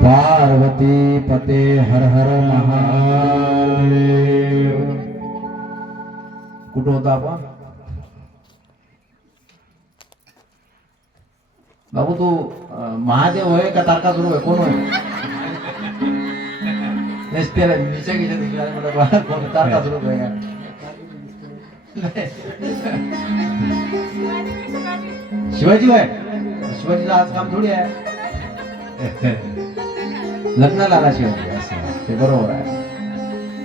पार्वती पते हर हर महादेव. कुठं होता आपण? बाबू तू महादेव होय का तारकासुर होय? कोण होय? नेसतेला नीच्या गेल्या तुझ्या मला कोण तारकासुर होय का? शिवाजी होय. शिवाजीचं आज काम थोडी आहे. लग्नाला आला शिवाजी असं ते बरोबर आहे.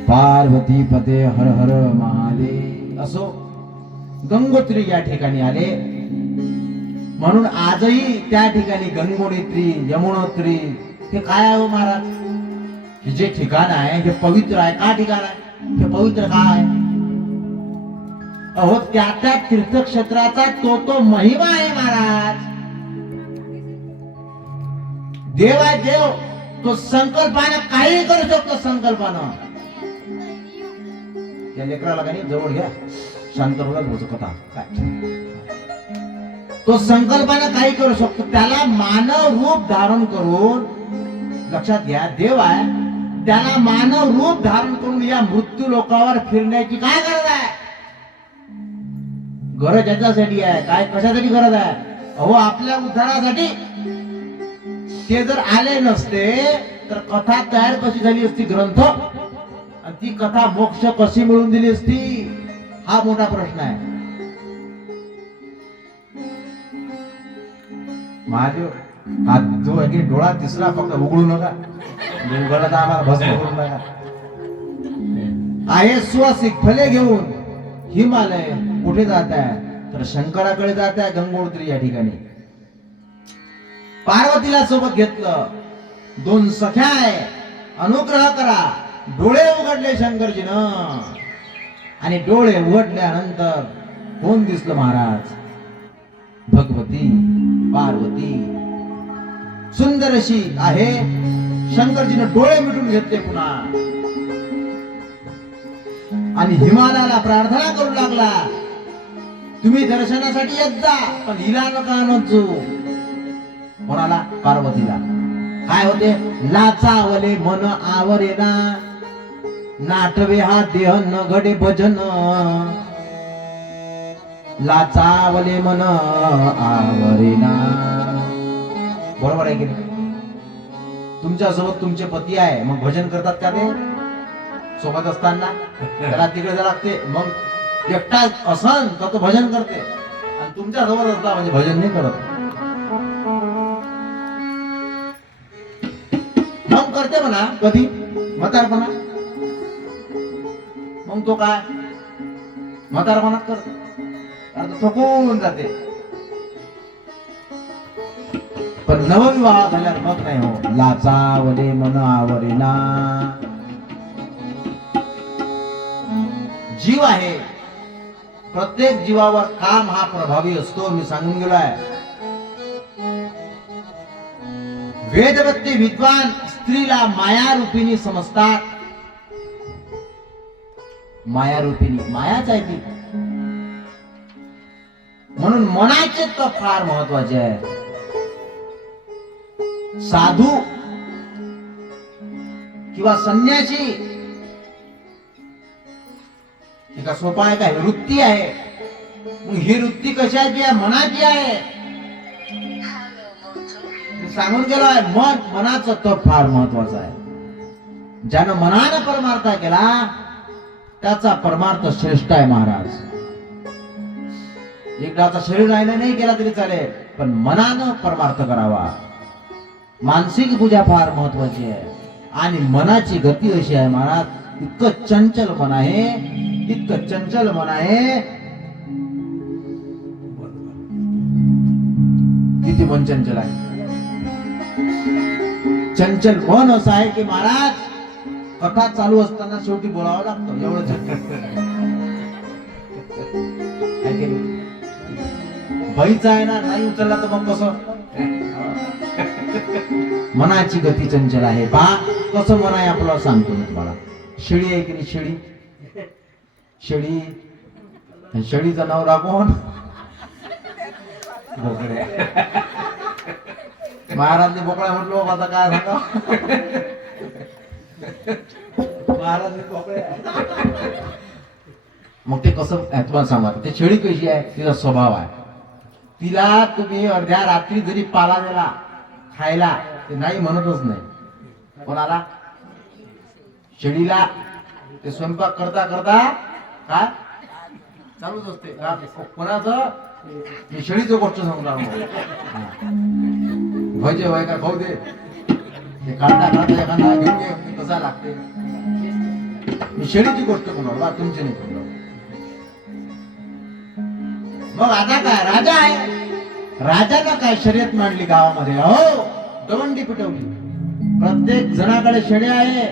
पार्वती पते हर हर महादेव. असो गंगोत्री या ठिकाणी आले म्हणून आजही त्या ठिकाणी गंगोत्री यमुनोत्री हे काय आहे महाराज? हे जे ठिकाण आहे हे पवित्र आहे. का ठिकाण आहे हे पवित्र का आहे? अहो त्या त्या तीर्थक्षेत्राचा तो महिमा आहे महाराज. देव आहे देव. तो संकल्पानं काही करू शकतो. संकल्पानं त्या लेकराला काही जवळ घ्या शांत होत कथा काय. तो संकल्पानं काही करू शकतो. त्याला मानव रूप धारण करून लक्षात घ्या देव आहे. त्याला मानव रूप धारण करून या मृत्यू लोकावर फिरण्याची काय गरज आहे? गरज याच्यासाठी आहे. काय कशासाठी गरज आहे? अहो आपल्या उद्धारासाठी. ते जर आले नसते तर कथा तयार कशी झाली असती ग्रंथ? आणि ती कथा मोक्ष कशी मिळून दिली असती? हा मोठा प्रश्न आहे. महादेव हा जो आहे की डोळा तिसरा फक्त उघडू नका. उघडला तर आम्हाला भस्म करून टाका. आहे स्वसिक फले घेऊन हिमालय कुठे जात आहे? तर शंकराकडे जात आहे. गंगोत्री या ठिकाणी पार्वतीला सोबत घेतलं. दोन सख्या आहे. अनुग्रह करा. डोळे उघडले शंकरजीनं आणि डोळे उघडल्यानंतर कोण दिसलं महाराज? भगवती पार्वती सुंदर अशी आहे. शंकरजीनं डोळे मिटून घेतले पुन्हा आणि हिमालयाला प्रार्थना करू लागला. तुम्ही दर्शनासाठी येत जा पण हिला नका आणू. कोणाला? पार्वतीला. काय होते? लाचावले मन आवरेना नाटवे हा देह न घडे भजन. लाचावले मन आवरेना. बरोबर आहे की नाही? तुमच्या सोबत तुमचे पती आहे मग भजन करतात का ते? सोबत असताना त्याला तिकडे जायला लागते. मग एकटा असन तर तो भजन करते आणि तुमच्या सोबत असला म्हणजे भजन नाही करत. मग करते म्हणा कधी म्हातारपणा. मग तो काय म्हातारपणात करतो. आता थकून जाते. पण नवविवाह झाल्यावर मग नाही हो. लाचावले मन आवरेना. जीव आहे. प्रत्येक जीवावर काम हा प्रभावी असतो. मी सांगून गेलोय. वेदवत्ते विद्वान स्त्रीला माया रूपिणी समजतात. माया रूपिणी मायाच आहे ती. म्हणून मनाचे तप फार महत्वाचे आहे. साधू किंवा संन्यासी का सोपा आहे का? वृत्ती आहे. मग ही वृत्ती कशाची आहे? मनाची आहे. सांगून गेलो आहे मनाचं तप फार महत्वाचं आहे. ज्यानं मनानं परमार्थ केला त्याचा परमार्थ श्रेष्ठ आहे महाराज. एकदाचा शरीर नाही केला तरी चालेल पण मनानं परमार्थ करावा. मानसिक पूजा फार महत्वाची आहे. आणि मनाची गती अशी आहे महाराज. इतकं चंचल मन आहे. इतकं चंचल मन आहे. किती मन चंचल आहे. चंचल मन असं आहे की महाराज कथा चालू असताना शेवटी बोलावं लागतं. एवढं बाईचा आहे ना नाही उचलला तर मग कसं? मनाची गती चंचल आहे. पहा कसं मन आहे आपलं सांगतो मी तुम्हाला. शेळी आहे की नाही, शेळी शेळी शेळीचं नाव राखून बोकड्या. महाराजने बोकड्या म्हटलो, आता काय सांगा. महाराजने बोकड्या. मग ते कसं तुम्हाला सांगा, ते शेळी कशी आहे, तिचा स्वभाव आहे. तिला तुम्ही अर्ध्या रात्री जरी पाला दिला खायला, ते नाही म्हणतच नाही. कोणाला? शेळीला. ते स्वयंपाक करता करता काय चालूच असते. कोणाचं? मी शेळीचं गोष्ट सांगू लागलो. भजे वय का खाऊ दे, ते काढता काढता एखादा घेऊन घे, कसा लागते. मी शेळीची गोष्ट बोलणार, तुमची नाही बोलणार. मग आता काय, राजा आहे, राजानं काय शर्यत मांडली गावामध्ये. हो, दवंडी पिटवली. प्रत्येक जणाकडे शेळ्या आहे.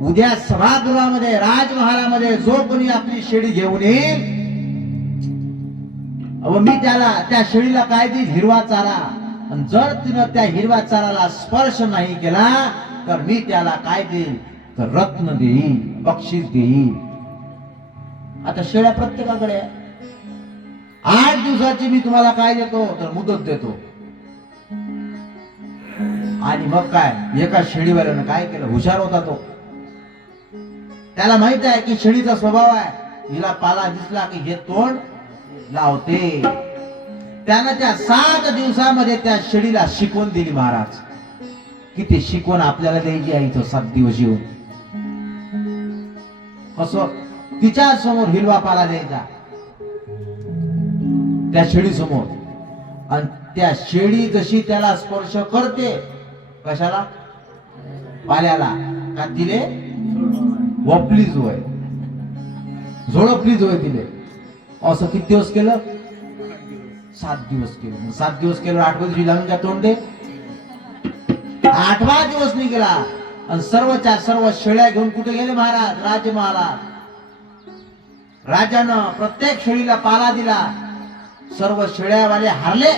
उद्या सभागृहामध्ये, राजमहालामध्ये जो कोणी आपली शेळी घेऊन येईल, व मी त्याला, त्या शेळीला काय देईल, हिरवा चारा. आणि जर तिनं त्या हिरव्या चाराला स्पर्श नाही केला तर मी त्याला काय देईल, तर रत्न देईल, बक्षीस देईल. आता शेळ्या प्रत्येकाकडे आहे. 8 दिवसाची मी तुम्हाला काय देतो, तर मुदत देतो. आणि मग काय, एका शेळीवाल्यानं काय केलं, हुशार होता तो. त्याला माहित आहे की शेळीचा स्वभाव आहे, हिला पाला दिसला की हे तोंड लावते. त्यानं त्या 7 दिवसामध्ये त्या शेळीला शिकवण दिली महाराज. की ते शिकवण आपल्याला द्यायची आहे इथं 7 दिवस येऊन. कसं, तिच्या समोर हिरवा पाला द्यायचा, त्या शेळी समोर. आणि त्या शेळी जशी त्याला स्पर्श करते, कशाला, पाल्याला, का तिले वपलीच होय, झोडपलीच होय तिले. असं किती दिवस केलं, 7 दिवस केलं. 7 दिवस केलं, 8व्या दिवशी लावून का तोंड दे. 8वा दिवस नाही गेला आणि सर्वच्या सर्व शेळ्या घेऊन कुठे गेले महाराज, राजमहालात. राजानं प्रत्येक शेळीला पाला दिला. सर्व शेळ्यावाले हारले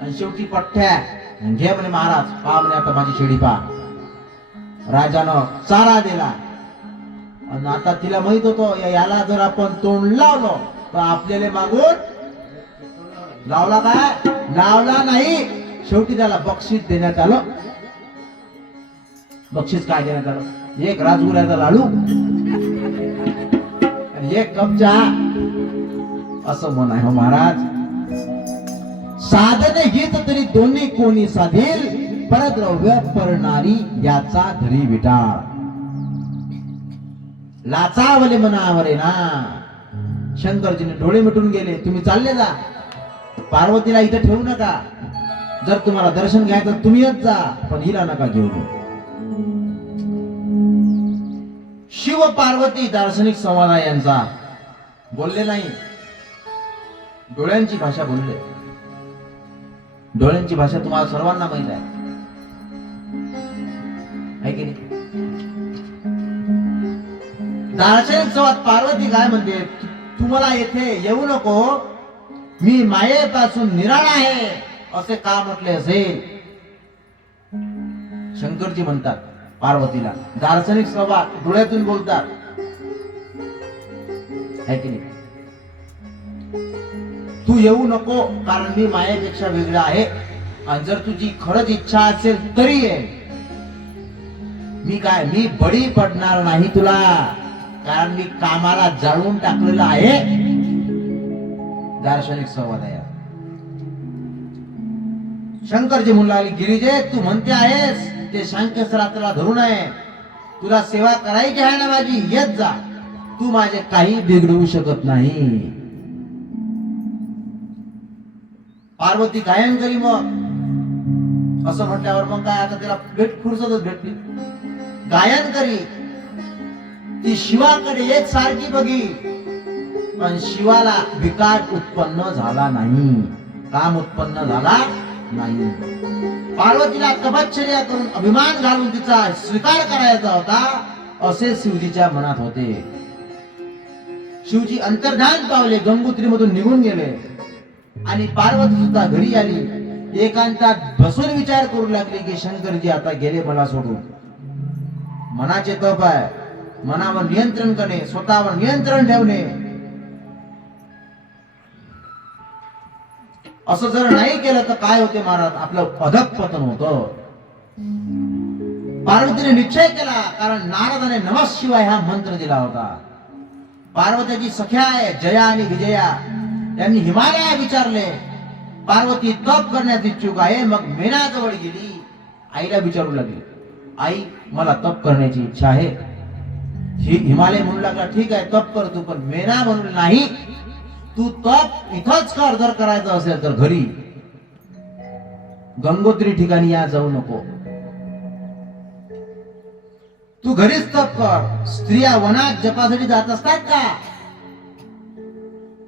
आणि शेवटी पठ्ठ्या घे म्हणे महाराज, पहा म्हणे आता माझी शेळी पहा. राजानं चारा दिला. आणि आता तिला माहित होतो, याला जर आपण तोंड लावलं तर आपल्याला मागून लावला, काय लावला नाही. शेवटी त्याला बक्षीस देण्यात आलं. बक्षीस काय देण्यात आलं, 1 राजगुऱ्याचा लाडू आणि 1 कप चहा. असं म्हण आहे हो महाराज. साधने हित तरी दोन्ही कोणी साधील, परद्रव्य परणारी याचा धरी विटाळ. लाचावले मनावरे ना. शंकरजीने डोळे मिटून गेले. तुम्ही चालले जा, पार्वतीला इथे ठेवू नका. जर तुम्हाला दर्शन घ्यायचं तुम्हीच जा, पण हिला नका घेऊ. शिव पार्वती दार्शनिक संवाद यांचा बोलले नाही, डोळ्यांची भाषा बोलले. डोळ्यांची भाषा तुम्हाला सर्वांना माहित आहे की नाही. दार्शनिक संवाद पार्वती काय म्हणते, तुम्हाला येथे येऊ नको, मी मायेपासून निराळा आहे असे का म्हटले असेल. शंकरजी म्हणतात पार्वतीला, दार्शनिक संवाद डोळ्यातून बोलतात है की नाही. तू येऊ नको कारण मी मायेपेक्षा वेगळा आहे. आणि जर तुझी खरंच इच्छा असेल तरी ये. मी काय, मी बळी पडणार नाही तुला, कारण मी कामाला जाळून टाकलेलं आहे. दार्शनिक संवाद आहे. शंकरजी म्हणू लागले, गिरिजे तू म्हणते आहेस ते सांख्यशास्त्राला धरून आहे. तुला सेवा करायची आहे ना माझी, येत जा. तू माझे काही बिघडवू शकत नाही. पार्वती गायन करी. मग असं म्हटल्यावर मग काय, आता तिला फुरसतच भेटली. गायन करी. ती शिवाकडे एक सारखी बघी, पण शिवाला विकार उत्पन्न झाला नाही, काम उत्पन्न झाला नाही. पार्वतीला तपश्चर्या करून अभिमान घालून तिचा स्वीकार करायचा होता असे शिवजीच्या मनात होते. शिवजी अंतर्धान पावले, गंगोत्री मधून निघून गेले. आणि पार्वती सुद्धा घरी आली. एकांतात बसून विचार करू लागले की शंकरजी आता गेले मला सोडून. मनाचे तप आहे. मनावर नियंत्रण करणे, स्वतःवर नियंत्रण ठेवणे. असं जर नाही केलं तर काय होते महाराज, आपलं अधःपतन होतं. पार्वतीने निश्चय केला, कारण नारदाने नमः शिवाय हा मंत्र दिला होता. पार्वतीची सख्या आहे जया आणि विजया, त्यांनी हिमालया विचारले. पार्वती तप करण्यात इच्छुक आहे. मग मेनाजवळ गेली, आईला विचारू लागली, आई मला तप करण्याची इच्छा आहे. हिमालय म्हणू लागला, ठीक आहे तप कर तू, पण मेना म्हणून नाही, तू तप इथंच कर. जर करायचं असेल तर घरी, गंगोत्री ठिकाणी या जाऊ नको. तू घरीच तप कर. स्त्रिया वनात जपासाठी जात असतात का?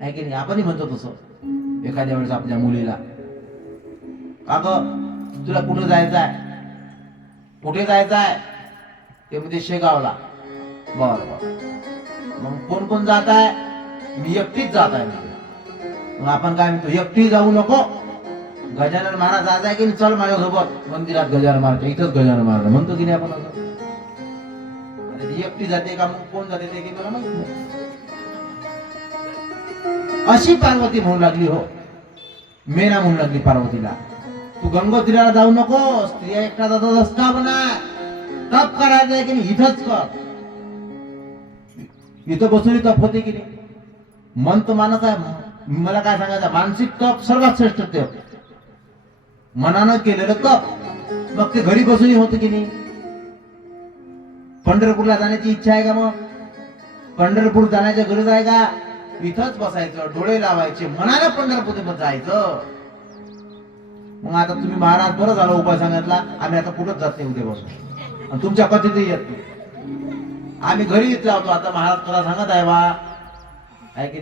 आहे की नाही? आपणही म्हणतो तसं एखाद्या वेळेस आपल्या मुलीला, का ग तुला कुठे जायचंय? कुठे जायचंय? ते म्हणजे शेगावला. बर बर, मग कोण कोण जात आहे? मी एकटीच जात आहे. मग आपण काय म्हणतो, एकटी जाऊ नको, गजानन महाराज जात आहे की चल माझ्यासोबत मंदिरात गजानन महाराज, इथंच गजानन महाराज म्हणतो की नाही आपण? असं एकटी जाते का? मग कोण जाते ते की मला माहित नाही. अशी पार्वती म्हणू लागली. हो, मेना म्हणू लागली पार्वतीला, तू गंगोत्रीला जाऊ नको. स्त्रिया एकटा जातात असता म्हणा, तप करायचंय की नाही इथंच कर. इथं बसून तप होते की नाही? मन तर मानत आहे. मला काय सांगायचं, मानसिक तप सर्वात श्रेष्ठ तप, मनानं केलेलं तप. मग ते घरी बसून होते की नाही? पंढरपूरला जाण्याची इच्छा आहे का? मग पंढरपूर जाण्याची गरज आहे का? इथंच बसायचं, डोळे लावायचे, मनानं पंढरपूर जायचं. मग आता तुम्ही महाराज बरं झालं उपाय सांगितला, आम्ही आता कुठंच जात नाही उद्यापासून, आणि तुमच्या कथेतही येत नाही. आम्ही घरी येत लावतो. आता महाराज करा सांगत आहे बा, आहे की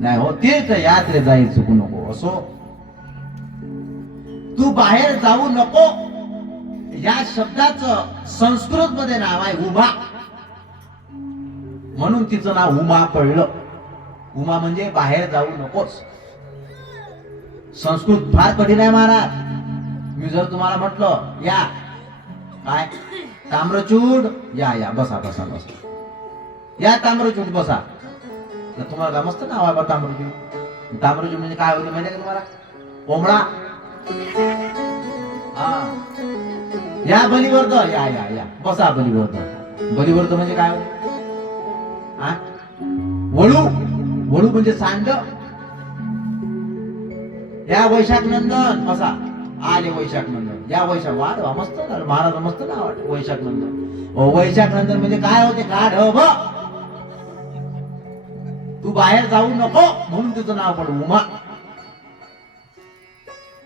नाही? हो, तीर्थ यात्रे जाईल चुकू नको. असो, तू बाहेर जाऊ नको या शब्दाचं संस्कृत मध्ये नाव आहे उमा, म्हणून तिचं नाव उमा पडलं. उमा म्हणजे बाहेर जाऊ नकोस. संस्कृत फार कठीण आहे महाराज. मी जर तुम्हाला म्हटलं या काय ताम्रचूड, या बसा बसा बसा, या ताम्रचूड बसा, तर तुम्हाला काय मस्त नाव आहे बा ताम्रचूड. ताम्रचूड म्हणजे काय होते माहिती आहे का तुम्हाला? कोंबडा. हा, या बलिवर्द, या बसा बलिवर्द. बलिवर्द म्हणजे काय होते? वळू, वळू म्हणजे सांड. या वैशाख नंदन बसा, आले वैशाख नंदन. या वैशाख वाढ मस्त महाराज, मस्त नाव वाटत वैशाख नंदन. वैशाख नंदन म्हणजे काय होते? गाढव. तू बाहेर जाऊ नको म्हणून तिचं नाव पड उमा.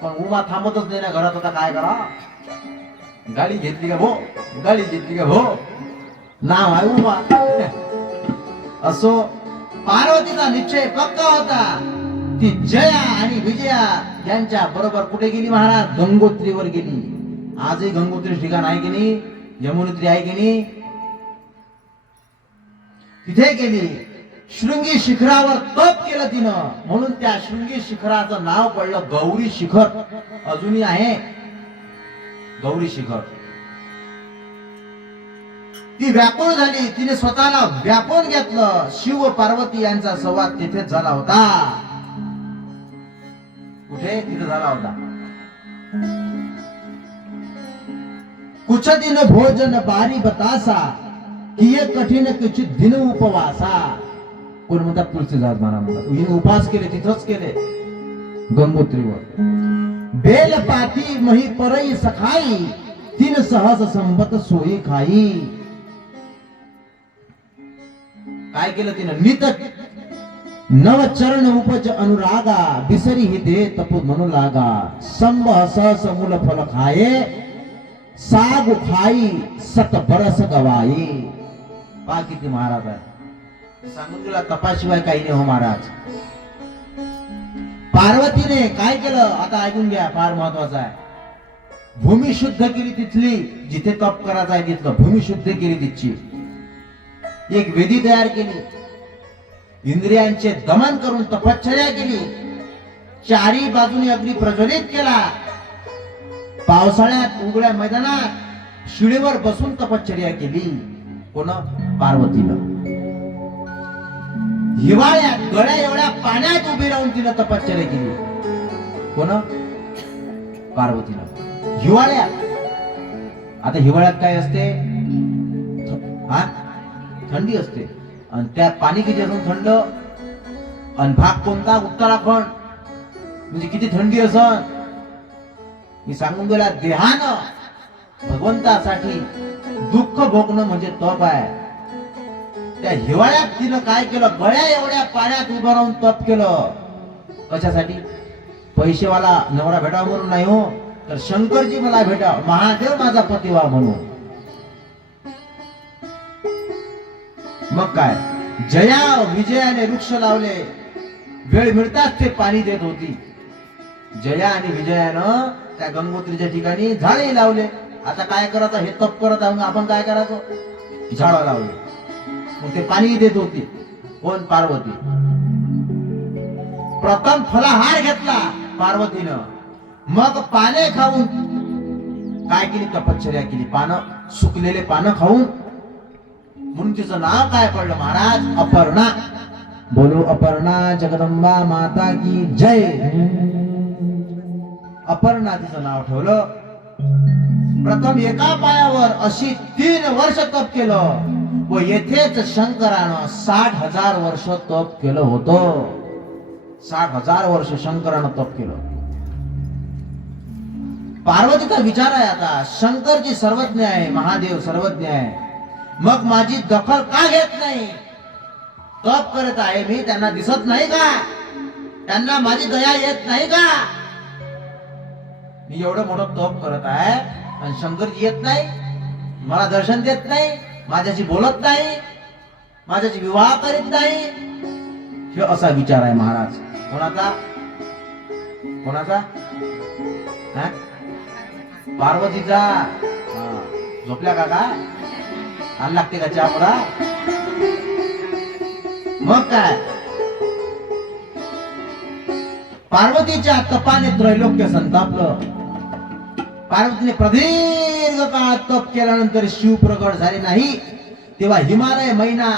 पण उमा थांबतच नाही ना घरात. आता काय करा? गाडी घेतली का भो, गाडी घेतली का भो, नाव आहे उमा. असो, पार्वतीचा निश्चय पक्का होता. ती जया आणि विजया यांच्या बरोबर कुठे गेली महाराज? गंगोत्रीवर गेली. आजही गंगोत्री ठिकाण आहे की नाही? यमुनोत्री आहे की नाही? तिथे गेली. शृंगी शिखरावर तप केलं तिनं, म्हणून त्या शृंगी शिखराचं नाव पडलं गौरी शिखर. अजूनही आहे गौरी शिखर. ती व्याकुळ झाली, तिने स्वतःला व्यापून घेतलं. शिव पार्वती यांचा संवाद तिथेच झाला होता. कुठे? तिथे झाला होता. कुछ दिन भोजन बारी बतासा, किये कठीण किचित दिन उपवासा. कोण म्हणतात तुलसीदास महाराज म्हणतात हिने उपास केले, तिथंच केले गंगोत्रीवर. बेलपाती मही परई सखाई, तीन सहस संबत सोयी खाई. काय केलं तिनं? नित नव चरण उपज अनुरागा, बिसरी ही दे तप म्हणू लागा. संभ सहस मूल फल खाये, साग खाई सत बरस गवाई. पा किती महाराज आहे. सांगून तुला तपाशिवाय काही नाही हो महाराज. पार्वतीने काय केलं आता ऐकून घ्या, फार महत्वाचं आहे. भूमी शुद्ध केली तिथली, जिथे तप करायचं आहे तिथलं भूमी शुद्ध केली तिथची. एक वेदी तयार केली, इंद्रियांचे दमन करून तपश्चर्या केली. चारी बाजूने अग्नी प्रज्वलित केला. पावसाळ्यात उघड्या मैदानात शिळेवर बसून तपश्चर्या केली. कोण? पार्वतीनं. हिवाळ्यात गळ्या एवढ्या पाण्यात उभी राहून तिनं तपश्चर्या केली. कोण? पार्वतीनं. हिवाळ्यात. आता हिवाळ्यात काय असते? हा, थंडी असते. आणि त्या पाणी किती असून थंड. आणि भाग कोणता? उत्तराखंड. म्हणजे किती थंडी असन. मी सांगून गेला, देहानं भगवंतासाठी दुःख भोगणं म्हणजे तप आहे. त्या हिवाळ्यात तिनं काय केलं? गळ्या एवढ्या पाण्यात उभं राहून तप केलं. कशासाठी? पैसेवाला नवरा भेटावा म्हणून नाही हो, तर शंकरजी मला भेटाव, महादेव माझा पती व्हा म्हणून. मग काय, जया विजयाने वृक्ष लावले. वेळ मिळताच ते पाणी देत होती. जया आणि विजयानं त्या गंगोत्रीच्या ठिकाणी झाडे लावले. आता काय करायचं? हे तप करत आहोत आपण, काय करायचं? झाडं लावले. मग ते पाणी देत होती. कोण? पार्वती. प्रथम फलाहार घेतला पार्वतीनं. मग पाने खाऊन काय केली? तपश्चर्या केली. पानं, सुकलेले पानं खाऊन. म्हणून तिचं नाव काय पडलं महाराज? अपर्णा. बोलो अपर्णा जगदंबा माता की जय. अपर्णा तिचं नाव ठेवलं. प्रथम एका पायावर अशी 3 वर्ष तप केलं. व येथेच शंकरानं 60,000 वर्ष तप केलं होतं. 60,000 वर्ष शंकरानं तप केलं. पार्वतीचा विचार आहे आता, शंकरजी सर्वज्ञ आहे, महादेव सर्वज्ञ आहे, मग माझी दखल का घेत नाही? तप करत आहे मी, त्यांना दिसत नाही का? त्यांना माझी दया येत नाही का? मी एवढं मोठं तप करत आहे आणि शंकरजी येत नाही, मला दर्शन देत नाही, माझ्याशी बोलत नाही, माझ्याशी विवाह करीत नाही. हे असा विचार आहे महाराज. कोणाचा? कोणाचा? पार्वतीचा. झोपल्या का? काय आण लागते का चहा पुरा? मग काय, पार्वतीच्या तपाने त्रैलोक्य संतापलं. पार्वतीने प्रदीर्घ काळ तप केल्यानंतर शिव प्रगट झाले नाही, तेव्हा हिमालय मैना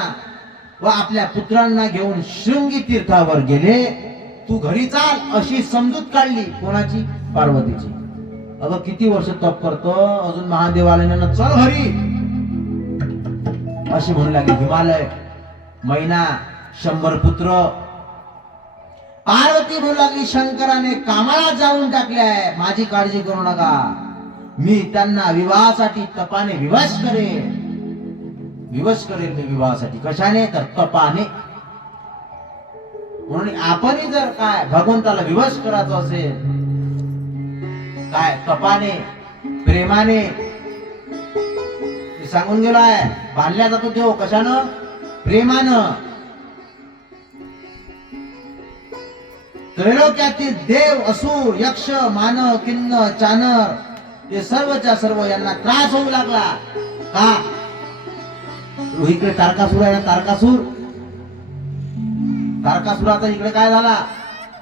व आपल्या पुत्रांना घेऊन शृंगी तीर्थावर गेले. तू घरी चाल अशी समजूत काढली. कोणाची? पार्वतीची. अगं किती वर्ष तप करतो, अजून महादेव आले ना, चल घरी अशी म्हणू लागली. हिमालय मैना 100 पुत्र. पार्वती म्हणू लागली, शंकराने कामाला जाऊन टाकले, माझी काळजी करू नका, मी त्यांना विवाहासाठी तपाने विवश करेन. विवश करेल मी विवाहासाठी. कशाने? तर तपाने. म्हणून आपणही जर काय भगवंताला विवश करायचं असेल, काय तपाने, प्रेमाने. सांगून गेलाय, बांधल्या जातो देव कशानं? प्रेमानं. त्रैलोक्यातील देव, असुर, यक्ष, मानव, किन्नर, चानर हे सर्वच्या सर्व यांना त्रास होऊ लागला. का? इकडे तारकासूर आहे ना, तारकासूर. तारकासुराचा इकडे काय झाला?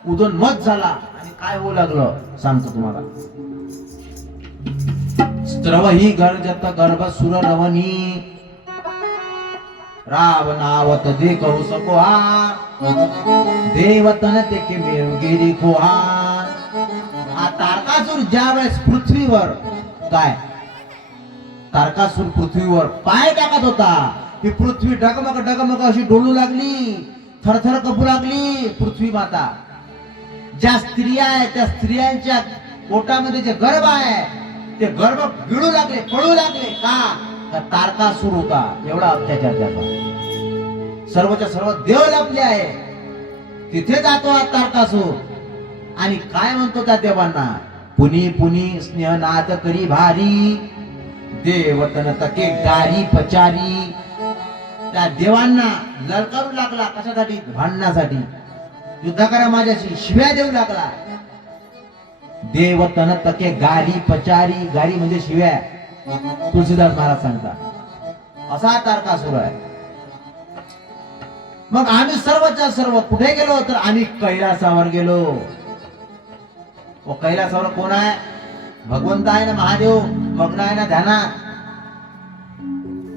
उदोन्मत झाला. आणि काय होऊ लागलं सांगतो तुम्हाला. स्त्रवही गर्जत गर्भ सुर रवनी, रावणावत दे कहू सको हा, देवतन ते के मेरुगिरी खोहा. हा तारकासूर ज्या वेळेस पृथ्वीवर, काय तारकासूर पृथ्वीवर पाय टाकत होता, ही पृथ्वी डगमग डगमग अशी डोलू लागली, थरथर कपू लागली पृथ्वी माता. ज्या स्त्रिया आहेत त्या स्त्रियांच्या पोटामध्ये जे गर्भ आहे ते गर्भ गिळू लागले, पळू लागले. का? तारकासूर होता, एवढा अत्याचार त्याचा. सर्वच्या सर्व देव लपले आहे, तिथे जातो हा तारकासूर आणि काय म्हणतो त्या देवांना? पुनी पुनी स्नेहनाथ करी भारी, देवतन तके गारी पचारी. त्या देवांना ललकारू लागला. कशासाठी? भांडण्यासाठी. युद्ध करा माझ्याशी, शिव्या देऊ लागला. देवतन तके गारी पचारी. गारी म्हणजे शिव्या. तुलसीदास महाराज सांगतात असा तारकासूर आहे. मग आम्ही सर्वच्या सर्व कुठे गेलो? तर आम्ही कैलासावर गेलो. व कैलासावर कोण आहे? भगवंत आहे ना, महादेव. मग्न आहे ना ध्यानात.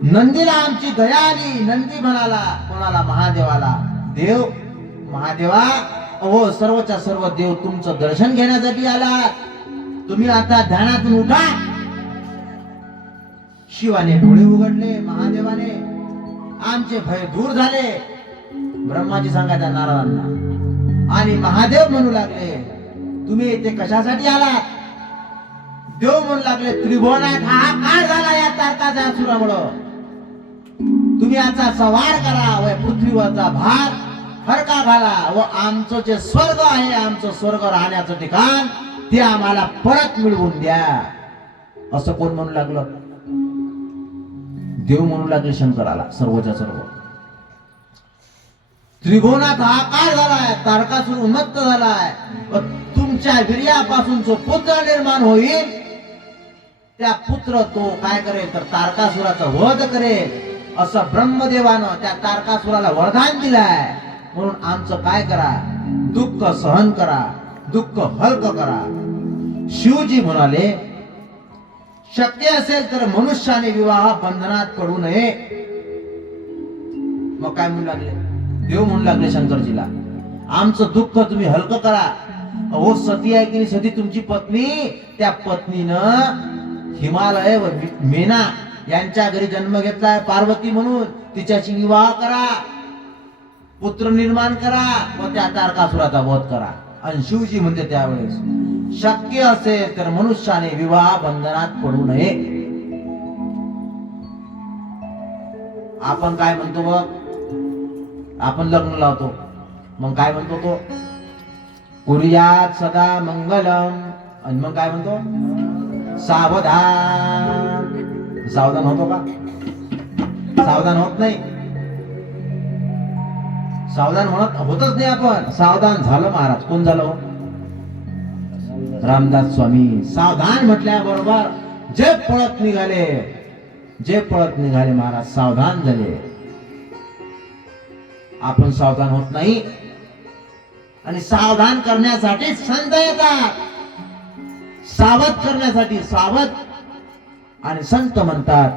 नंदीला आमची दया आली. नंदी म्हणाला कोणाला? महादेवाला. देव महादेवा, अहो सर्वच्या सर्व देव तुमचं दर्शन घेण्यासाठी आला. तुम्ही आता ध्यानातून उठा. शिवाने डोळे उघडले. महादेवाने आमचे भय दूर झाले. ब्रह्माजी सांगा त्या नारदांना. आणि महादेव म्हणू लागले तुम्ही इथे कशासाठी आलात? देव म्हणू लागले त्रिभुवनात हाहाकार झाला या तारकाच्या असुरामुळं. तुम्ही आता सवार करा व पृथ्वीवरचा भार फरका घाला व आमचं जे स्वर्ग आहे, आमचं स्वर्ग राहण्याचं ठिकाण, ते आम्हाला परत मिळवून द्या. असं कोण म्हणू लागलं? देव म्हणू लागले शंकराला. सर्वच्या सर्व त्रिभुवनात हाहाकार झालाय, तारकासुर उन्मत्त झालाय. तुमच्या वीर्यापासून जो पुत्र निर्माण होईल, त्या पुत्र तो काय करेल तर तारकासुराचा वध करेल. असं ब्रह्मदेवानं त्या तारकासुराला वरदान दिलाय. म्हणून आमचं काय करा? दुःख सहन करा, दुःख हलक करा. शिवजी म्हणाले शक्य असेल तर मनुष्याने विवाह बंधनात पडू नये. मग काय म्हणू लागले? देव म्हणू लागले शंकरजीला आमचं दुःख तुम्ही हलक करा. अहो सती आहे की नाही, सती तुमची पत्नी, त्या पत्नीनं हिमालय व मेना यांच्या घरी जन्म घेतलाय पार्वती म्हणून. तिच्याशी विवाह करा, पुत्र निर्माण करा व त्या तारकासुराचा वध करा. आणि शिवजी म्हणते त्यावेळेस शक्य असेल तर मनुष्याने विवाह बंधनात पडू नये. आपण काय म्हणतो बघ? आपण लग्न लावतो, मग काय म्हणतो तो? कुर्यात सदा मंगलम. आणि मग काय म्हणतो? सावधान. सावधान होतो का? सावधान होत नाही. सावधान होतच नाही आपण. सावधान झालं महाराज. कोण झालं? रामदास स्वामी. सावधान म्हटल्याबरोबर जे पळत निघाले, जे पळत निघाले महाराज सावधान झाले. आपण सावधान होत नाही. आणि सावधान करण्यासाठी संत येतात, सावध करण्यासाठी सावध. आणि संत म्हणतात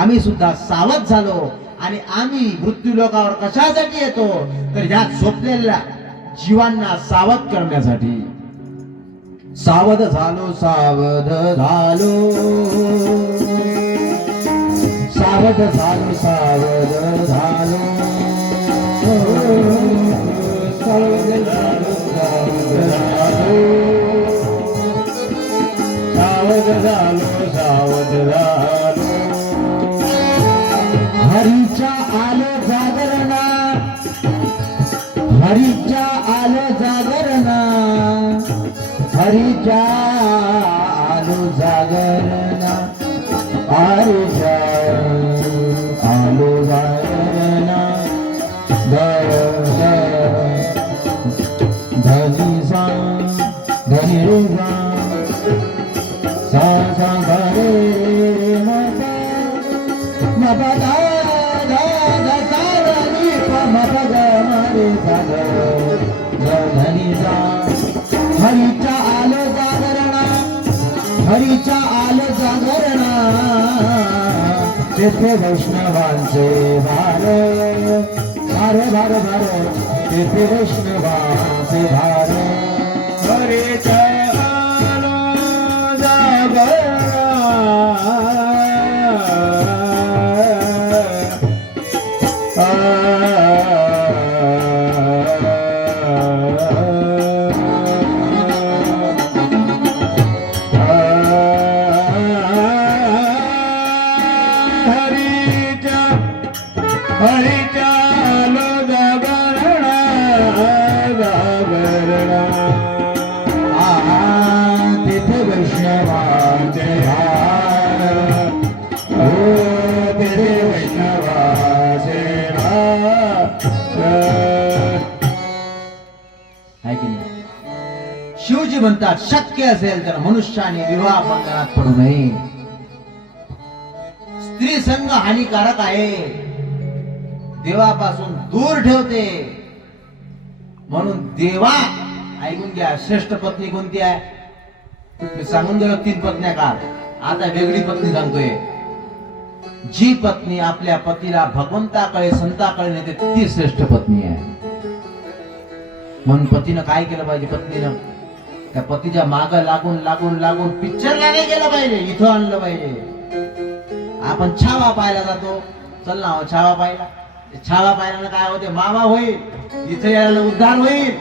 आम्ही सुद्धा सावध झालो. आणि आम्ही मृत्यू लोकावर कशासाठी येतो तर ह्या झोपलेल्या जीवांना सावध करण्यासाठी. सावध झालो, सावध झालो, सावध झालो, सावध झालो, सावध झालो, सावध झालो, सावध झालो. हरीच्या आलं जागरणा, हरीच्या आलं जागरणा, हरीच्या आलो जागरणा, हरीच्या आलो जागरणा. धनी सा धनी रे सा सा सा रे माता मपदा दा दा सा रे मपदा मारे सा धनी सा. हरीच्या आलं जागरणा, हरीच्या आलं जागरणा. तेथे वैष्णवांचे भार भार भार भार, तेथे वैष्णवांचे भार. हरीच्या आलं जागरणा, शिवजी म्हणतात शक्य असेल तर मनुष्याने विवाह बंधनात पडू नये. स्त्री संग हानिकारक आहे, देवापासून दूर ठेवते. म्हणून देवा ऐकून घ्या, श्रेष्ठ पत्नी कोणती आहे? सांगून गेलो 3 पत्न्या काल, आता वेगळी पत्नी सांगतोय. जी पत्नी आपल्या पतीला भगवंताकडे संताकडे नेते ती श्रेष्ठ पत्नी आहे. म्हणून पतीनं काय केलं पाहिजे? पत्नीनं त्या पतीच्या माग लागून लागून लागून पिक्चरला नाही गेलं पाहिजे, इथं आणलं पाहिजे. आपण छावा पाहायला जातो, चल ना छावा पाहायला. छावा पाहिल्यानं काय होते? मावा होईल, इथे यायला उद्धार होईल.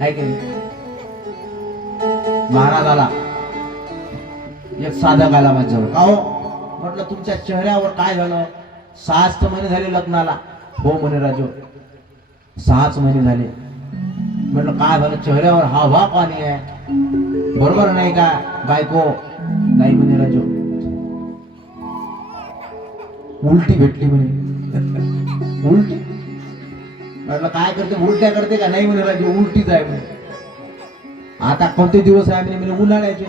आहे की नाही? महाराजाला एक साधक आला माझ्यावर. का हो म्हटलं, तुमच्या चेहऱ्यावर काय झालं? 6 महिने झाले लग्नाला. हो म्हणे राजू, 6 महिने झाले. म्हटलं काय झालं? चेहऱ्यावर हावभाव पाणी आहे, बरोबर नाही का बायको? नाही म्हणे राजू, उलटी भेटली म्हणे. उलटी? म्हटलं काय करते? उलट्या करते का? नाही म्हणे राजू, उलटीच आहे म्हणे. आता कोणते दिवस आहे म्हणे? उन्हाळ्याचे.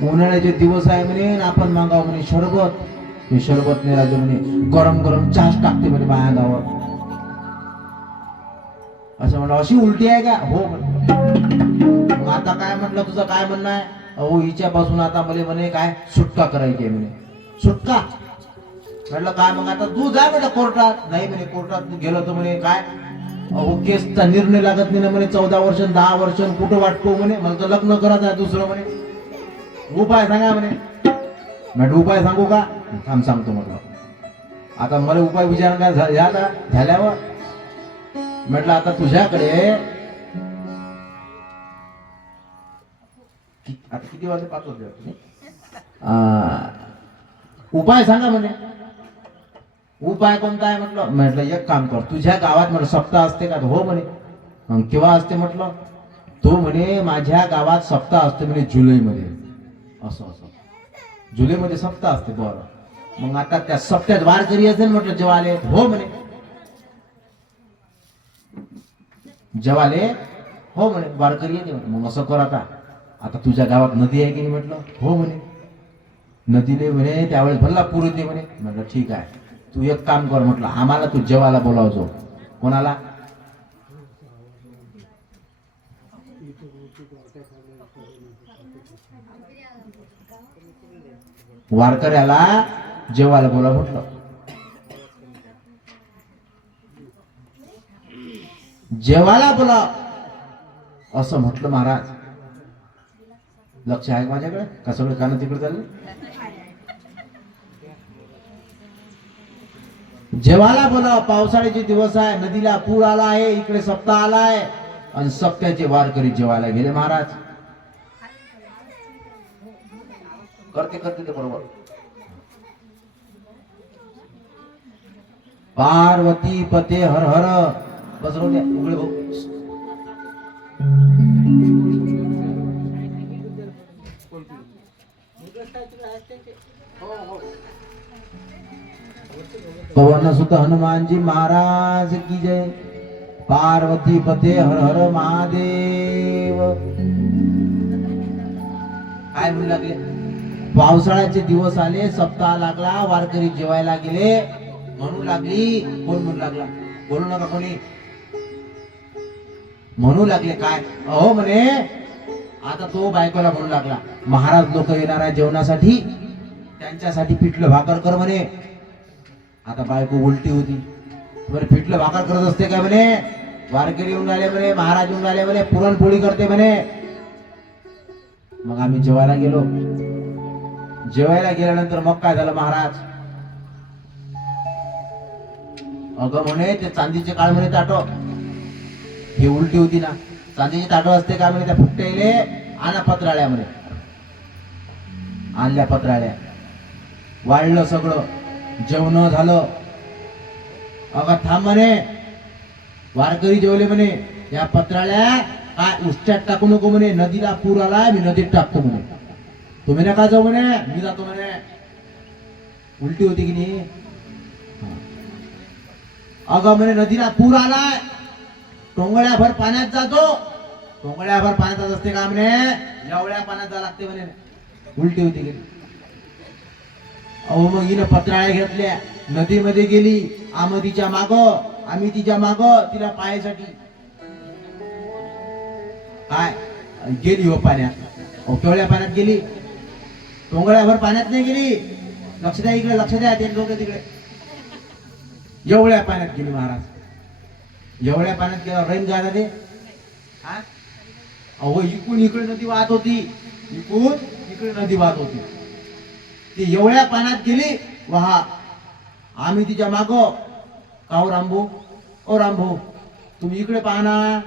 उन्हाळ्याचे दिवस आहे म्हणे, आपण मागाव म्हणे शरबत. हे शरबत नाही राजू म्हणे, गरम गरम चहाच टाकते म्हणे माझ्या गावात. असं म्हणलं, अशी उलटी आहे का? हो म्हटलं. आता काय म्हटलं, तुझं काय म्हणणं आहे? अहो हिच्यापासून आता मला म्हणे काय सुटका करायची आहे म्हणे. सुटका? म्हटलं काय मग आता तू जा म्हटलं कोर्टात. नाही म्हणे, कोर्टात गेलो तर म्हणे काय, अहो केसचा निर्णय लागत नाही ना म्हणे. 14 वर्ष 10 वर्ष कुठं वाटतो म्हणे. मला तर लग्न करायचं आहे दुसरं म्हणे. उपाय सांगा म्हणे. म्हटलं उपाय सांगू का? थांब सांगतो म्हटलं. आता मला उपाय विचार काय झाल्यावर म्हटलं आता तुझ्याकडे आता किती वाजले? 5 वाजले. उपाय सांगा म्हणे. उपाय कोणता आहे म्हटलं? म्हटलं एक काम कर, तुझ्या गावात म्हटलं सप्ताह असते का? हो म्हणे. मग केव्हा असते म्हटलं? तो म्हणे माझ्या गावात सप्ताह असते म्हणे जुलैमध्ये. असं असं जुलैमध्ये सप्ताह असते. बरं, मग आता त्या सप्त्यात वारकरी असेल म्हटलं जेवाले? हो म्हणे. जेवाले? हो म्हणे. वारकरी येते म्हणे. मग असं कर, आता आता तुझ्या गावात नदी आहे की नाही म्हटलं? हो म्हणे. नदीले म्हणे त्यावेळेस भल्ला पूर येते म्हणे. म्हटलं ठीक आहे, तू एक काम कर म्हटलं, आम्हाला तू जेवायला बोलावतो. कोणाला? वारकऱ्याला जेवायला बोला म्हटलं. जेवायला बोला असं म्हटलं महाराज. लक्ष आहे माझ्याकडे का? सगळं कान तिकडे चाललं. जेवायला बोला. पावसाळ्याचे दिवस आहे, नदीला पूर आला आहे, इकडे सप्ताह आला आहे आणि सप्त्याचे वारकरी जेवायला गेले महाराज. करते करते ते बरोबर. पार्वती पते हर हर. बस राहू द्या, उघडे भाऊ. पवन सुत हनुमान जी महाराज की जय. पार्वती पते हर हर महादेव. काय म्हणू लागले? पावसाळ्याचे दिवस आले, सप्ताह लागला, वारकरी जेवायला गेले. म्हणू लागली. कोण म्हणू लागला? बोलू नका कोणी. म्हणू लागले काय? अहो म्हणे आता तो बायकोला म्हणू लागला, महाराज लोक येणार आहे जेवणासाठी, त्यांच्यासाठी पिठलं भाकर कर म्हणे. आता बायको उलटी होती. बरं पिठलं भाकर करत असते काय म्हणे? वारकरी येऊन आले म्हणे, महाराज येऊन आले म्हणे, पुरणपोळी करते म्हणे. मग आम्ही जेवायला गेलो. जेवायला गेल्यानंतर मग काय झालं महाराज? अगं म्हणे ते चांदीचे काळ म्हणे ताटो. ही उलटी होती ना. चांदीचे ताटो असते का म्हणे? त्या फुटलेले आणा पत्राळ्या म्हणे. आणल्या पत्राळ्या, वाढलं सगळं, जेवण झालं. अगं थांब म्हणे, वारकरी जेवले म्हणे. या पत्राळ्या काय उष्ट्यात टाकू नको म्हणे, नदीला पूर आलाय, मी नदीत टाकतो म्हणे. तुम्ही नका जाऊ म्हणे, मी जातो म्हणे. उलटी होती की नाही? अगं म्हणे नदीला पूर आलाय, टोंगळ्याभर पाण्यात जातो. टोंगळ्याभर पाण्यात जात असते का म्हणे? एवढ्या पाण्यात जा लागते म्हणे. उलटी होती की? अहो मग हिनं पत्राळ्या घेतल्या, नदीमध्ये गेली, आम्ही तिच्या माग, तिला पायासाठी काय गेली हो पाण्यात. केवढ्या पाण्यात गेली? टोंगळ्याभर पाण्यात नाही गेली. लक्ष द्या इकडे, लक्ष द्या, ते लोक तिकडे. एवढ्या पाण्यात गेली महाराज. एवढ्या पाण्यात गेला रैन जायला ते. अहो इकडून इकडे नदी वाहत होती, इकडून इकडे नदी वाहत होती. ती एवढ्या पाण्यात गेली वाहा. आम्ही तिच्या माग, काहो रामभाऊ, ओ रामभाऊ तुम्ही इकडे पाहा ना,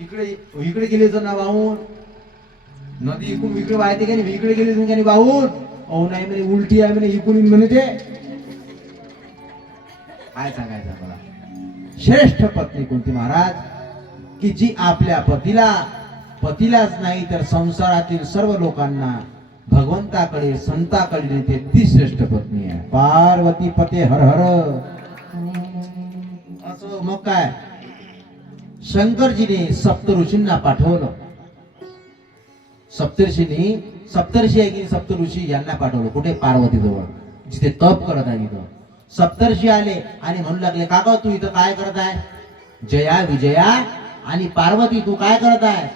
इकडे इकडे गेले जर ना वाहून. नदी इकडून इकडे वाहते का नाही, इकडे गेली का नाही वाहून. अहो नाही म्हणे, उलटी आहे म्हणे, इकडून म्हणे. ते काय सांगायचं मला. श्रेष्ठ पत्नी कोणती महाराज, की जी आपल्या पतीलाच नाही तर संसारातील सर्व लोकांना भगवंताकडे संताकडे नेते, ती श्रेष्ठ पत्नी आहे. पार्वती पते हर हर. असं मग काय, शंकरजीने सप्त ऋषींना पाठवलं. सप्तर्षी आहे की सप्त ऋषी यांना पाठवलं. कुठे, पार्वती जवळ, जिथे तप करत आहे तिथं. सप्तर्षी आले आणि म्हणू लागले, काका तू इथं काय करत आहे. जया विजया आणि पार्वती तू काय करत आहे.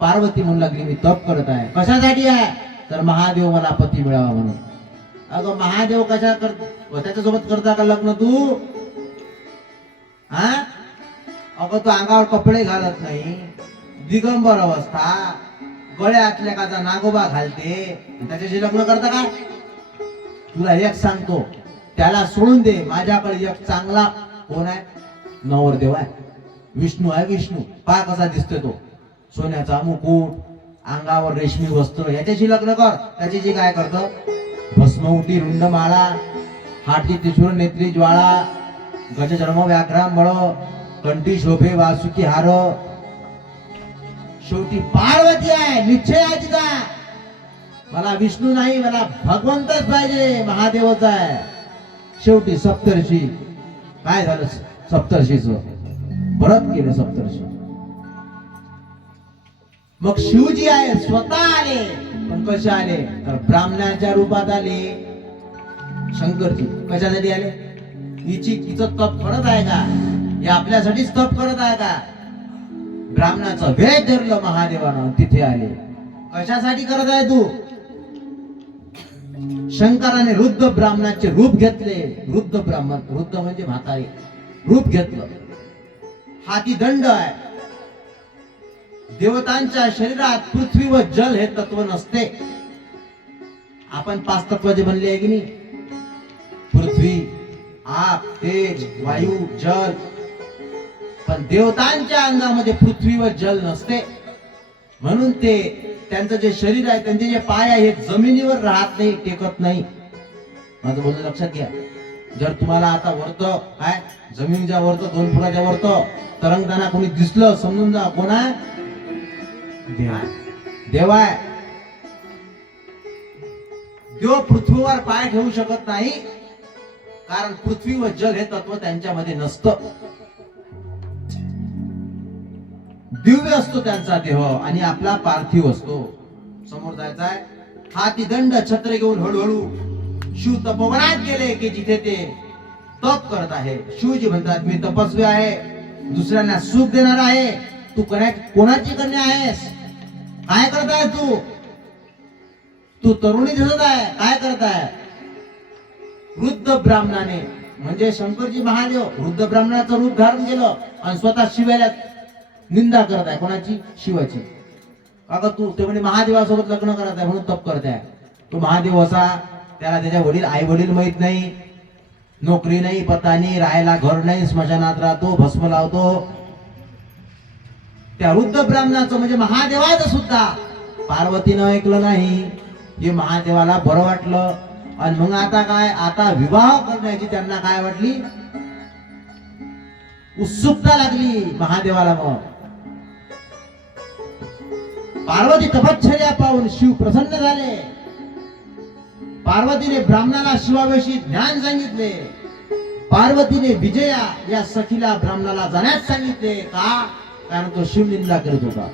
पार्वती म्हणू लागली, मी तप करत आहे. कशासाठी आहे, तर महादेव मला पती मिळावा म्हणून. अगं महादेव कशा त्याच्यासोबत करता का लग्न तू. अगं तू अंगावर कपडे घालत नाही, दिगंबर अवस्था, गळ्यातल्या काचा नागोबा घालते, त्याच्याशी लग्न करता का. तुला एक सांगतो, त्याला सोडून दे. माझ्याकडे एक चांगला कोण आहे, नवरदेव आहे, विष्णू आहे. विष्णू पहा कसा दिसतोय तो, सोन्याचा मुकुट, अंगावर रेशमी वस्त्र, याच्याशी लग्न कर. त्याच्याशी काय करतो, भस्मउटी रुंड माळा, हाती त्रिशूळ नेत्री ज्वाळा, गजचर्म व्याघ्राम बळ, कंठी शोभे वासुकी हार. शेवटी पार्वती आहे, निश्चय आहे तिचा. मला विष्णू नाही, मला भगवंतच पाहिजे, महादेवच आहे. शेवटी सप्तर्षी काय झालं, सप्तर्षीच परत केले सप्तर्षी. मग शिवजी आहे स्वतः आले. पण कसे आले, तर ब्राह्मणाच्या रूपात आले. शंकरजी कशासाठी आले, हिचं तप करत आहे का, हे आपल्यासाठीच तप करत आहे का. ब्राह्मणाचं वेद धरलं महादेवानं, तिथे आले. कशासाठी करत आहे तू. शंकराने वृद्ध ब्राह्मणाचे रूप घेतले. वृद्ध ब्राह्मण, वृद्ध म्हणजे म्हातारे, रूप घेतलं. हाती दंड आहे. देवतांच्या शरीरात पृथ्वी व जल हे तत्व नसते. आपण 5 तत्व जे बनले आहे की नाही, पृथ्वी, आप, तेज, वायू, जल. पण देवतांच्या अंगामध्ये पृथ्वी व जल नसते. म्हणून ते त्यांचं जे शरीर आहे, त्यांचे जे पाय आहे, हे जमिनीवर राहत नाही, टेकत नाही. माझं बोलणं लक्षात घ्या. जर तुम्हाला आता वरत काय, जमिनीच्या वरत 2 फुटाच्या वरत तरंगताना कोणी दिसलं, समजून जा कोण आहे, देव आहे. देव पृथ्वीवर पाय ठेवू शकत नाही, कारण पृथ्वी व जल हे तत्व त्यांच्यामध्ये नसतं. दिव्य असतो त्यांचा देह आणि आपला पार्थिव असतो. समोर जायचा आहे. हाती दंड छत्र घेऊन हळूहळू शिव तपोवनात गेले, की जिथे ते तप करत आहे. शिवजी म्हणतात, मी तपस्वी आहे, दुसऱ्यांना सुख देणार आहे. तू कोणाची कन्या आहेस, काय करत आहे तू तरुणी दिसत आहे, काय करत आहे. वृद्ध ब्राह्मणाने म्हणजे शंकरजी महादेव वृद्ध ब्राह्मणाचं रूप धारण केलं आणि स्वतः शिवायला निंदा करत आहे. कोणाची, शिवाची. काका तू ते म्हणजे महादेवासोबत लग्न करत आहे म्हणून तप करत आहे. तो महादेव असा, त्याला त्याच्या वडील आई वडील माहित नाही, नोकरी नाही, पत्ता नाही, राहायला घर नाही, स्मशानात राहतो, भस्म लावतो. त्या वृद्ध ब्राह्मणाचं म्हणजे महादेवाचं सुद्धा पार्वतीनं ऐकलं नाही. हे महादेवाला बरं वाटलं. आणि मग आता काय, आता विवाह करण्याची त्यांना काय वाटली, उत्सुकता लागली महादेवाला. मग पार्वती तपश्चर्या पाहून शिव प्रसन्न झाले. पार्वतीने ब्राह्मणाला शिवाविषयी ज्ञान सांगितले. पार्वतीने विजया या सखीला ब्राह्मणाला जाण्यास सांगितले. का, कारण तो शिव निंदा करत होता.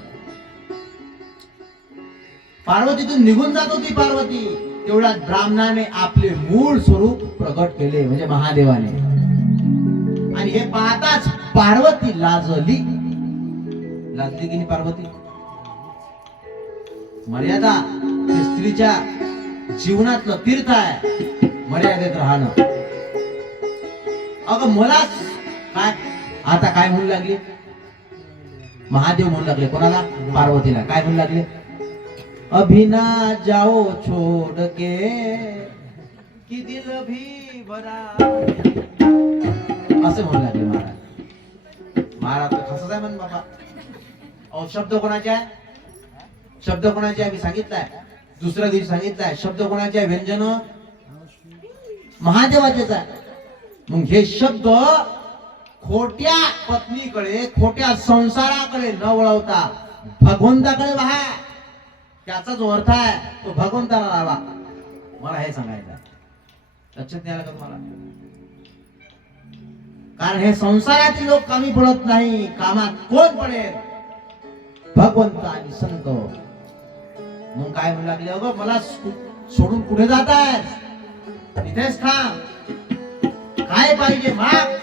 पार्वतीतून निघून जात होती पार्वती. तेवढ्यात ब्राह्मणाने आपले मूळ स्वरूप प्रकट केले, म्हणजे महादेवाने. आणि हे पाहताच पार्वती लाजली. लाजली की नाही पार्वती. मर्यादा स्त्रीच्या जीवनातलं तीर्थ आहे मर्यादेत राहणं. अगं मलाच काय आता काय म्हणू लागली, महादेव म्हणू लागले कोणाला, पार्वतीला. काय म्हणू लागले, अभी ना जाओ छोड़ के कि दिल भी भरा, असं म्हणू लागले महाराज. महाराज तर खसच आहे म्हण बाबा. अहो शब्द कोणाचे आहे, शब्द कोणाचे आहे मी सांगितलंय, दुसऱ्या दिवशी सांगितलंय. शब्द कोणाचे आहे, व्यंजन महादेवाचेच आहे. मग हे शब्द खोट्या पत्नीकडे, खोट्या संसाराकडे न वळवता भगवंताकडे वाहा. त्याचा जो अर्थ आहे तो भगवंताला लावा. मला हे सांगायचं आहे. लक्षात नाही आलं का तुम्हाला? कारण हे संसारातील लोक कमी पडत नाही. कामात कोण पडेल, भगवंत आणि संत. मग काय म्हणू लागले, अगं मला सोडून कुठे जात आहेस, इथेच थांब. काय पाहिजे माग,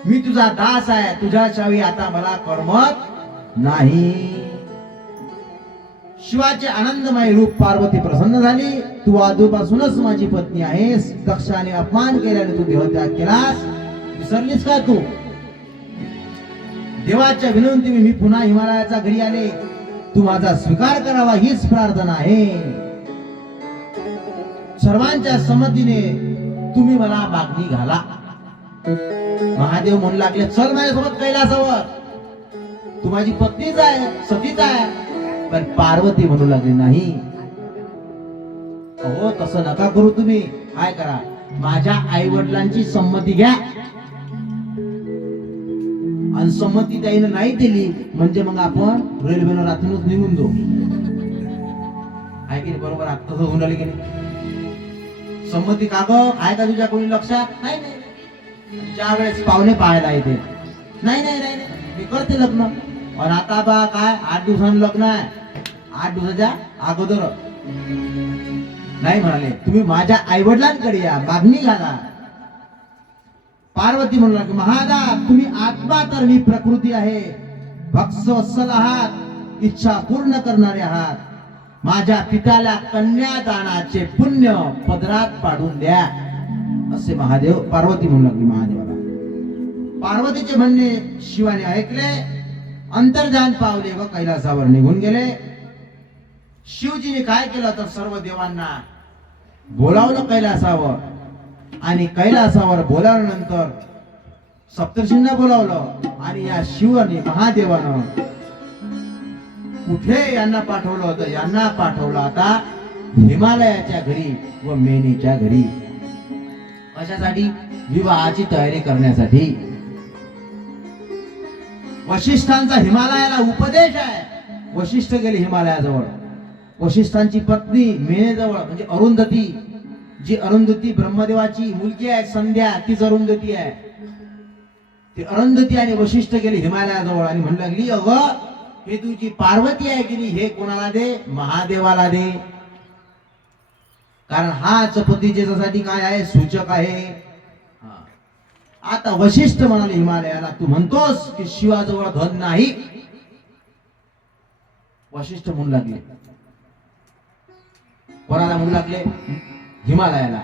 मी तुझा दास आहे, तुझ्या चावी आता मला करमत नाही. शिवाचे आनंदमय रूप पार्वती प्रसन्न झाली. तू आजूपासूनच माझी पत्नी आहेस. दक्षाने अपमान केल्याने तू देहत्याग केलास, विसरलीस का तू? देवाच्या विनंतीने मी पुन्हा हिमालयाच्या घरी आले. तू माझा स्वीकार करावा हीच प्रार्थना आहे. सर्वांच्या संमतीने तुम्ही मला मागणी घाला. महादेव म्हणू लागले, चल माझ्यासोबत कैलासावर. तू माझी पत्नीच आहे, सतीच आहे. पण पार्वती म्हणू लागली, नाही अहो तसं नका करू. तुम्ही काय करा, माझ्या आई वडिलांची संमती घ्या. आणि संमती त्याने नाही दिली म्हणजे मग आपण रेल्वेनं रात्रीच निघून जाऊ. आहे की नाही, बरोबर? आता तसं होऊन आले की नाही? संमती कागद आहे का तुझ्या कोणी लक्षात? नाही नाही. ज्या वेळेस पाहुणे पाहायला येते, नाही नाही नाही मी करते लग्न. आणि आता बा काय 8 दिवसांनी लग्न आहे, 8 दिवसाच्या अगोदर नाही म्हणाले. तुम्ही माझ्या आई वडिलांकडे या, मागणी घाला. पार्वती म्हणू लागली, महादेव तुम्ही आत्मा तर मी प्रकृती आहे. भक्तवत्सल आहात, इच्छा पूर्ण करणारे आहात. माझ्या पित्याला कन्यादानाचे पुण्य पदरात पाडून द्या, असे महादेव पार्वती म्हणू लागली महादेवाला. पार्वतीचे म्हणणे शिवाने ऐकले, अंतर्धान पावले व कैलासावर निघून गेले. शिवजीने काय केलं तर सर्व देवांना बोलावलं कैलासावर. आणि कैलासावर बोलावल्यानंतर सप्तर्षींना बोलावलं. आणि या शिवाने महादेवानं कुठे यांना पाठवलं होतं, यांना पाठवलं आता हिमालयाच्या घरी व मेनीच्या घरी. कशासाठी? विवाहाची तयारी करण्यासाठी. वशिष्ठांचा हिमालयाला उपदेश आहे. वशिष्ठ गेले हिमालयाजवळ. वशिष्ठांची पत्नी मेनेजवळ, म्हणजे अरुंधती, जी अरुंधती ब्रह्मदेवाची मुलगी आहे, संध्या तीच अरुंधती आहे. ती अरुंधती आणि वशिष्ठ गेले हिमालयाजवळ आणि म्हणू लागली, अगं हे तुझी पार्वती आहे की नाही, हे कोणाला दे, महादेवाला दे. कारण हाच पती ज्याच्यासाठी काय आहे, सूचक आहे. आता वशिष्ठ म्हणाले हिमालयाला, तू म्हणतोस की शिवाजवळ धन नाही. वशिष्ठ म्हणू लागले, कोणाला म्हणू लागले? हिमालयाला.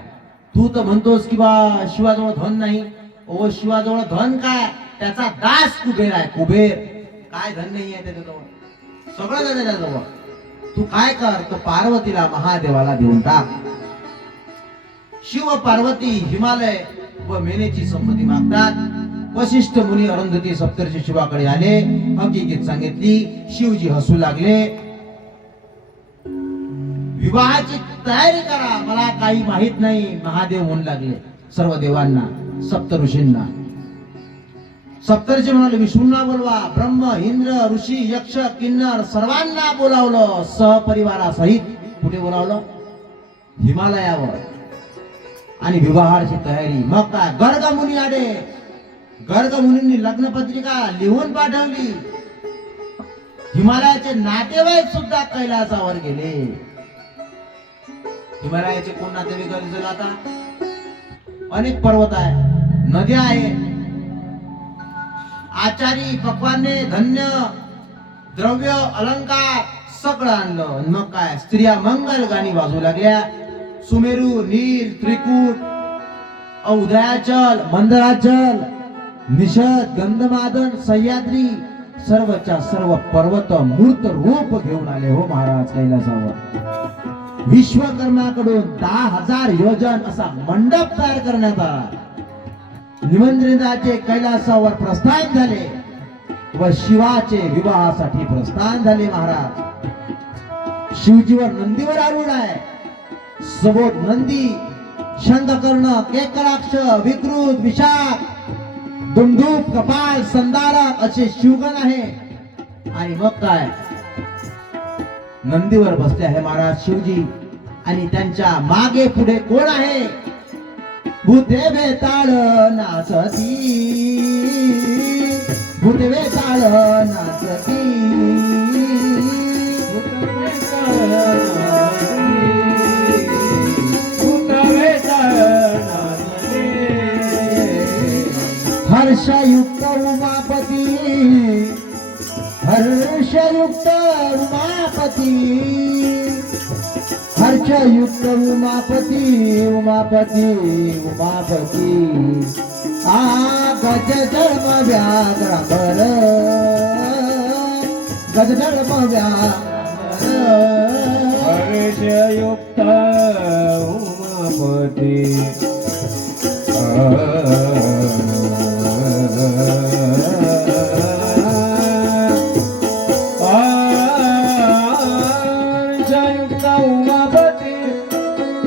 तू तर म्हणतोस की बा शिवाजवळ धन नाही. ओ शिवाजवळ धन काय, त्याचा दास कुबेर आहे. कुबेर काय धन नाही आहे त्याच्याजवळ, सगळं त्याच्याजवळ. तू काय कर, तो पार्वतीला महादेवाला देऊन टाक. शिव पार्वती हिमालय व मेनेची संमती मागतात. वशिष्ठ मुनी अरुंधती सप्तर्षी शिवाकडे आले, हकीकत सांगितली. शिवजी हसू लागले. विवाहाची तयारी करा, मला काही माहित नाही. महादेव म्हणू लागले सर्व देवांना, सप्त ऋषींना. सप्तर्षी म्हणाले, विष्णूंना बोलवा. ब्रह्म, इंद्र, ऋषी, यक्ष, किन्नर सर्वांना बोलावलं सहपरिवारासहित. कुठे बोलावलं? हिमालयावर. आणि विवाहाची तयारी. मग काय, गर्ग मुनी आले. गर्ग मुनींनी लग्न पत्रिका लिहून पाठवली. हिमालयाचे नातेवाईक सुद्धा कैलासावर गेले. हिमालयाचे कोण नातेवाईक गेले आता? अनेक पर्वत आहे, नद्या आहे. आचारी पक्वाने धन्य द्रव्य अलंकार सगळं आणलं. मग काय, स्त्रिया मंगल गाणी वाजू लागल्या. सुमेरू, नील, त्रिकूट, उदयाचल, मंदराचल, निषद, गंधमादन, सह्याद्री सर्वच्या सर्व पर्वत मूर्त रूप घेऊन आले हो महाराज कैलासावर. विश्वकर्माकडून 10,000 योजन असा मंडप तयार करण्यात आला. निमंत्रिताचे कैलासावर प्रस्थान झाले व शिवाचे विवाहासाठी प्रस्थान झाले महाराज. शिवजीवर नंदीवर आरूढ आहे. सबोध नंदी, शंखकर्ण, केकराक्ष, विकृत, विशाख, दुमदूप, कपाल, संदारक असे शिवगण आहे. आणि मग काय, नंदीवर बसले आहे महाराज शिवजी. आणि त्यांच्या मागे पुढे कोण आहे? भूते बेताळ नाचती, भूते बेताळ नाचती, हर्षयुक्त उमापती, हर्षयुक्त उमापती, हर्षयुक्त उमापती, उमापती, उमापती. आ गज धर्म व्याघ्रांबर, गज धर्म व्याघ्र, हर्षयुक्त उमापती.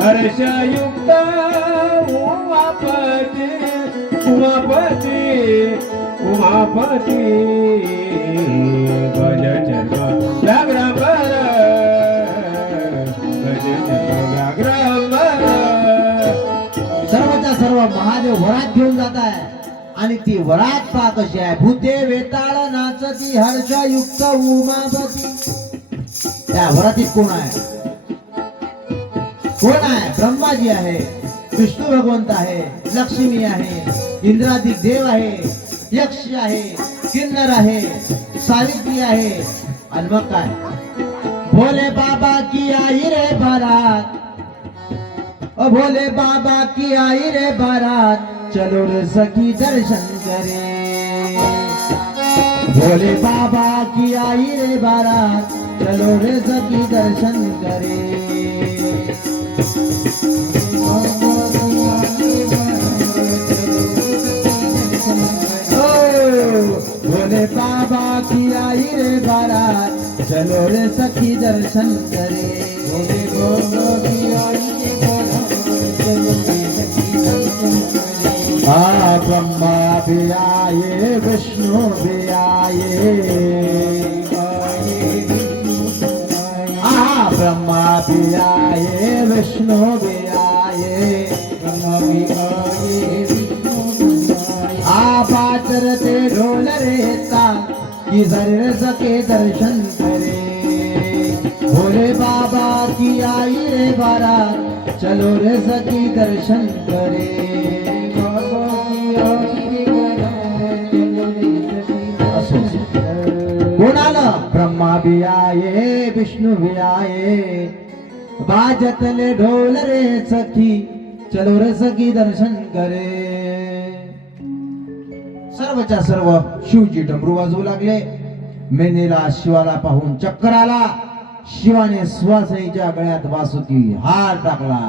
हर्षयुक्त उमापती, उमापती, उमापती. गज चर्म व्याघ्रांबर, गज चर्म व्याघ्रांबर. सर्वच्या सर्व महादेव वरात घेऊन जात आहे. आणि ती वरात पहा कशी आहे. भूते वेताळ नाचती, हर्षयुक्त उमापती. त्या वरातीत कोण आहे? कोण आहे? ब्रह्माजी आहे, विष्णू भगवंत आहे, लक्ष्मी आहे, इंद्रादिक देव आहे, यक्ष आहे, किन्नर आहे, सावित्री आहे. आणि मग काय, भोले बाबा की आई रे बारात, ओ भोले बाबा की आई रे बारात, चलो रे सखी दर्शन करे. भोले बाबा की आई रे बारात, चलो रे सखी दर्शन करे. भोले बाबा की आई रे बारात, चलो रे सखी दर्शन करे. भोले बाबा की आई रे बारात, चलो रे सखी दर्शन करे. आ ब्रह्मा भी आए, विष्णु भी आए, ब्रह्मा भी आए, विष्णु भी आए, ब्रह्मा भी आए, विष्णु भी आए. बाजरते ढोल रहता कि जर सके दर्शन करे. भोले बाबा की आई रे बारात, चलो रे सखी दर्शन करे. बाबा की आई रे बारात, चलो रे सखी दर्शन करे. कोणाला? ब्रह्मा भी आए, विष्णू भी आए, बाजतले ढोल रे सखी, चलो रे सखी दर्शन करे. सर्वच्या सर्व शिवजी डमरू वाजवू लागले. मेनेला शिवाला पाहून चक्कर आला. शिवाने सुवासिनीच्या गळ्यात वासुकी हार टाकला.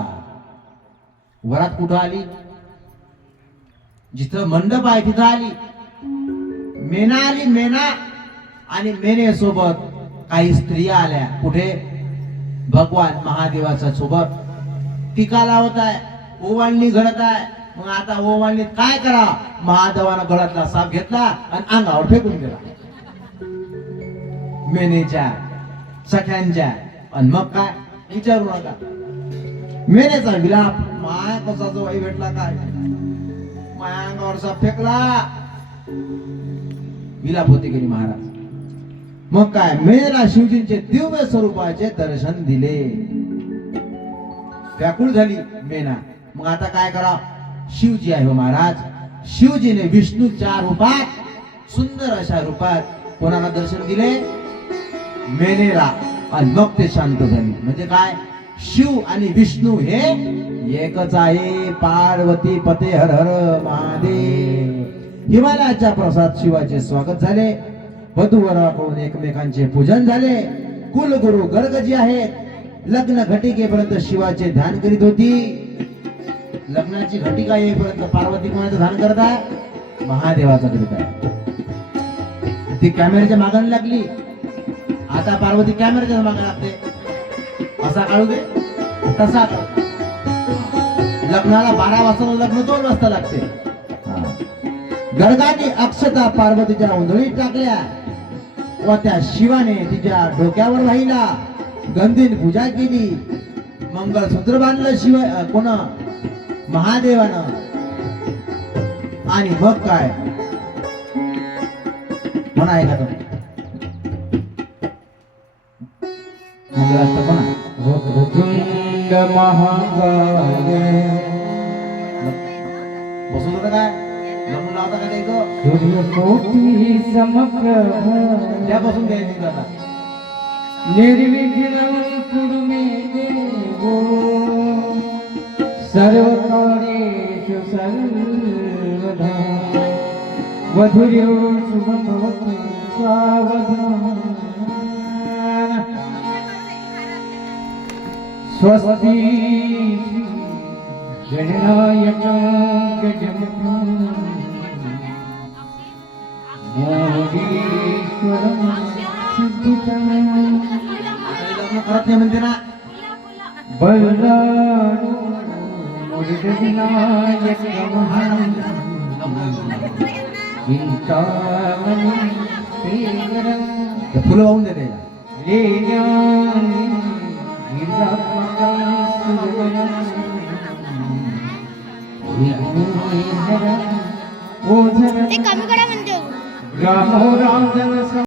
वरात कुठं आली? जिथं मंडप आहे तिथं आली. मेना आली, मेना. आणि मेने सोबत काही स्त्रिया आल्या. कुठे? भगवान महादेवाच्या सोबत टीका लावत आहे, ओवाळणी घडत आहे. मग आता ओवाळणीत काय करा? महादेवानं गळ्यातला साप घेतला आणि अंगावर फेकून दिला मेनेच्या सख्यांच्या. आणि मग काय विचारू नका. मेनेचा विलाप, माया कसा जो वाई भेटला काय, माया अंगावर साप फेकला. विलाप होते गेली महाराज. मग काय, मेनेला शिवजींचे दिव्य स्वरूपाचे दर्शन दिले. व्याकुळ झाली मेना. मग आता काय करा? शिवजी आहे हो महाराज. शिवजीने विष्णूच्या रूपात, सुंदर अशा रूपात कोणाला दर्शन दिले? मेनेला. आणि मग ते शांत झाली. म्हणजे काय, शिव आणि विष्णू हे एकच आहे. पार्वती पते हर हर महादेव. हिमालयाच्या प्रसाद शिवाचे स्वागत झाले. वधूवराकडून एकमेकांचे पूजन झाले. कुलगुरु गर्ग जी आहेत लग्न घटिकेपर्यंत शिवाचे ध्यान करीत होती. लग्नाची घटिका येईपर्यंत पार्वती कोणाचं ध्यान करत आहे? महादेवाचं करीत आहे. ती कॅमेऱ्याच्या मागाने लागली. आता पार्वती कॅमेऱ्याच्या मागे लागते. असा काढू दे तसा काढू. लग्नाला 12 वाजता, लग्न 2 वाजता लागते. गर्गाने अक्षता पार्वतीच्या उंधळीत टाकल्या व त्या शिवाने तिच्या डोक्यावर वाहिला. गंधीन पूजा केली. मंगळसूत्र बांधलं शिव कोण? महादेवानं. आणि मग काय म्हणा ऐका तो मंगळाष्टक म्हणा. वक्रतुंड महाकाय बसून होतं काय जमून लावता का नाही गं? सूर्यकोटी समप्रभ त्यापासून द्यायची आता निर्विघ्नं कुरु मे देवो सर्वकार्येषु सर्वदा वधुर्यो शुभं भवतु सावधान. स्वस्ति गणनायकं गजमुखं मोदीश्वरं सिद्धितं लग्न करत नाही म्हणते ना. बलराम मुरविनायकं चिंतामणि श्रीकरं ते फुलं वाहून देते. लेण्यानि गिरिजात्मकं सुरवरं विघ्नेश्वरं ओझरं ते कमी करा म्हणते रामो रामजन